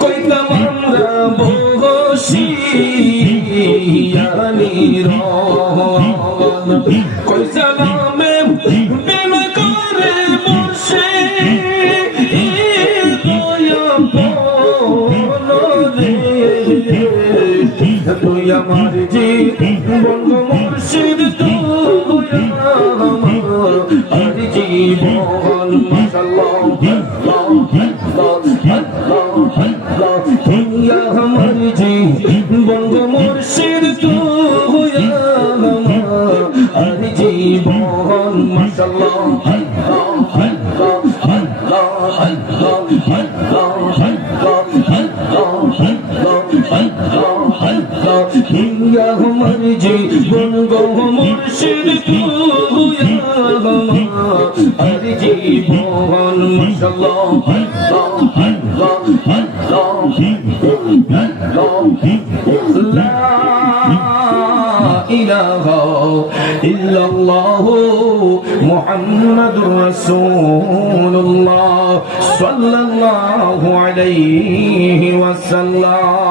কইতাম আমরা বসিয়ানির কই সালামে প্রেম করে বসে তুই আমার জীবন মুর্শিদ তুই আমার জীবন মাশাআল্লাহ তুই আমার জীবন মুর্শিদ তুই আমার জীবন মাশাআল্লাহ আমার জীবন গো মুর্শিদ তুই আমার জীবন লা ইলাহা ইল্লাল্লাহ মুহাম্মাদুর রাসূলুল্লাহ সাল্লাল্লাহু আলাইহি ওয়াসাল্লাম।